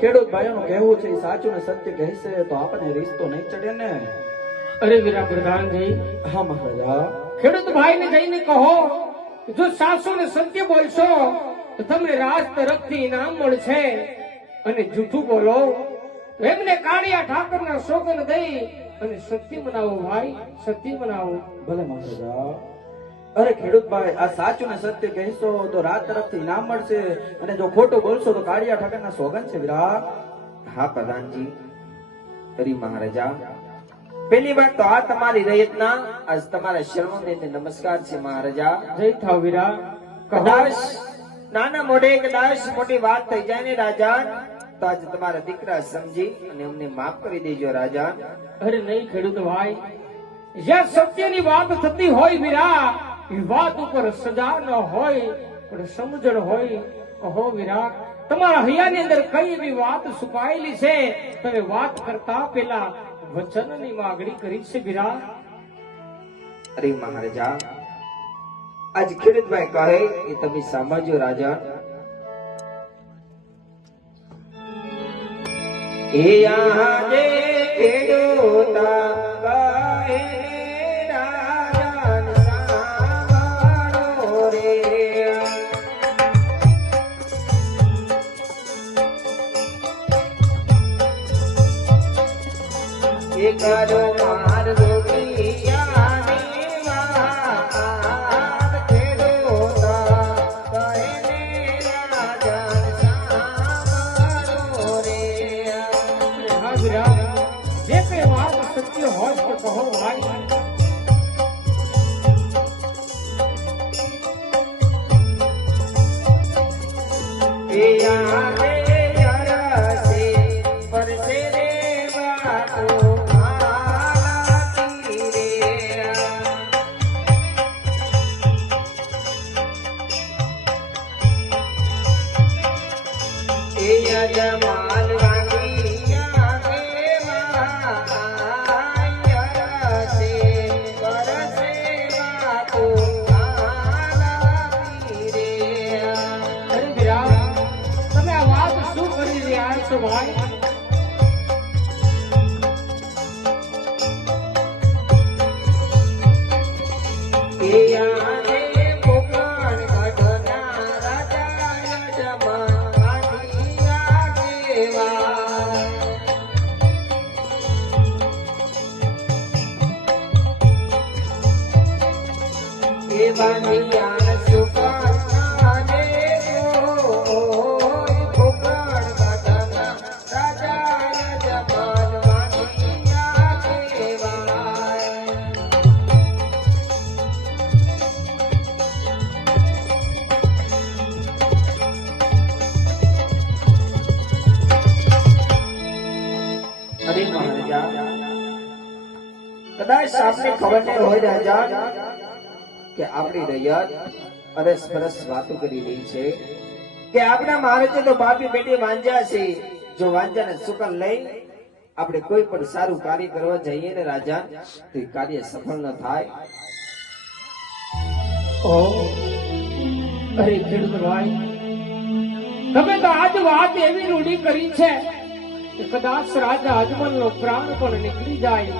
ખેડૂત ભાઈઓનું કહેવું છે એ સાચું ને સત્ય કહેશે તો આપણને રિશ્તો નહીં ચડે ને. અરે વીરા પ્રધાનજી, હા મહારાજા. ખેડૂત ભાઈને જઈને કહો જો સાસુ ને સત્ય બોલશો તો તમને રાજ તરફથી ઇનામ મળશે, અને જૂઠું બોલો એમને કાળિયા ઠાકરના સોગંદ દઈ અને સત્ય બનાવો ભાઈ, સત્ય બનાવો. ભલે મહારાજા. અરે ખેડૂત ભાઈ, આ સાચું ને સત્ય કહેશો તો રાત તરફથી ઇનામ મળશે, અને જો ખોટું બોલશો તો કાળિયા ઠાકરના સોગંદ છે વીરા. હા પ્રધાનજી. અરે મહારાજા, પેલી વાત તો આ તમારી રયતના આજ તમારા શરણોને નમસ્કાર છે મહારાજા. જય થાવ વીરા. કદાચ નાના મોઢે કદાચ મોટી વાત થઈ જાય ને રાજા, તો આજે તમારા દીકરા સમજી અને અમને માફ કરી દેજો રાજા. અરે નહીં ખેડૂત ભાઈ, જ્યાં સત્યની વાત થતી હોય વીરા, એ વાત ઉપર સજા ન હોય પણ સમજણ હોય. કહો વીરા, તમારા હૈયાની અંદર કઈ એવી વાત છુપાયેલી છે તમે વાત કરતા પેલા વચનની માગણી કરી છે વીરા? અરે મહારાજા, આજ ખેડૂતભાઈ કહે એ તમે સાંભળજો રાજા. એ આજે ખેડૂતા કહે રાજાન સાંભળો રે. એ કરો માર રોટિયાની વાત, ખેડૂતા કહે ને રાજાન સાંભળો રે. હા વીરા, જે કઈ વાત સત્ય હોય તો કહો ભાઈ. એ આજે યરસે પરસે રે વાતો આલાતી રે. એ યજમાન વાંગિયા દેવા યરસે પરસે વાતો આલાતી રે. અરે વીરા, તમે આ વાત શું કરી રહ્યા છો ભાઈ? એ આજે પોકણ ગઢના રાજા યજમાન વાંગિયા દેવા. એ વાંગિયા સુકન્યા દેવો, પોકણ ગઢના રાજા યજમાન વાંગિયા દેવા. અરે મહારાજા, કદાચ આપને ખબર નહીં હોય રાજા કે આપણી રૈયત અરસ પરસ વાતો કરી રહી છે કે આપણા મહારાજે તો બાપી બેટી વાંજ્યા છે. જો વાંજાને સુકન લઈ આપણે કોઈ પણ સારું કાર્ય કરવા જઈએ ને રાજા, તો એ કાર્ય સફળ ન થાય. અરે ખેડૂત ભાઈ, તમે તો આજ વાત એવી રૂઢી કરી છે કે કદાચ રાજા અજમલનો પ્રાણ પણ નીકળી જાય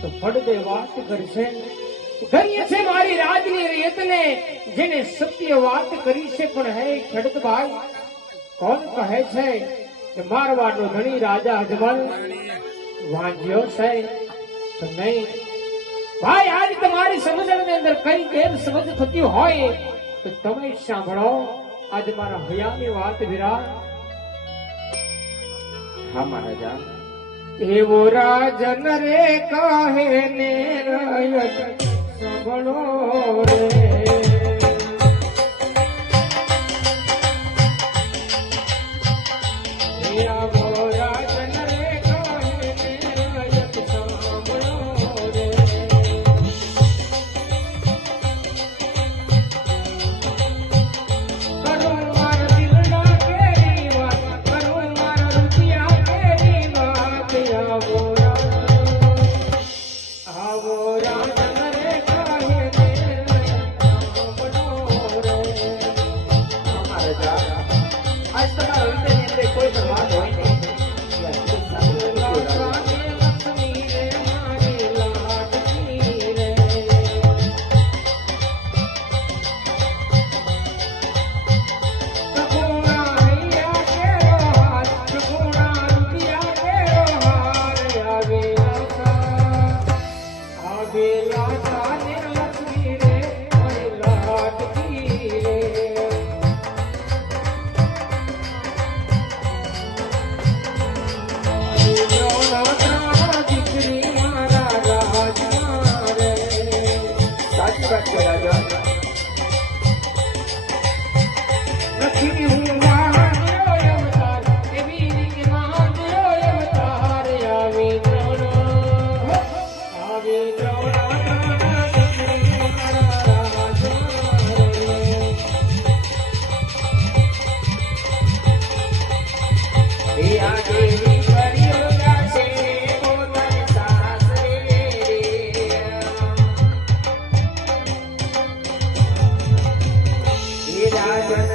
તો પડદે વાત કરશે. ધન્ય છે મારી રાજની રેતને જેને સત્ય વાત કરી છે. પણ હે ખેડૂત ભાઈ, કોણ કહે છે કે મારવાડનો ધણી રાજા અજમલ વાંજ્યો છે? તો નહીં ભાઈ, આજ તમારી સમજણની અંદર કઈ ગેરસમજ થતી હોય તો તમે સાંભળો આજ મારા હૈયાની વાત વીરા. હા મહારાજા. એવો રાજન રે કહે ને રયત સાંભળો રે. આવો રાજન રે કહે ને રયત સાંભળો રે. કરું મારા દિલના કેરી વાત, કરું મારા રૂપિયા કેરી વાત. આવો રાજન રે કહે ને રયત સાંભળો રે. મહારાજા, આજ તમારા હૃદયની અંદર કોઈ પણ વાત હોય નહીં. રાજન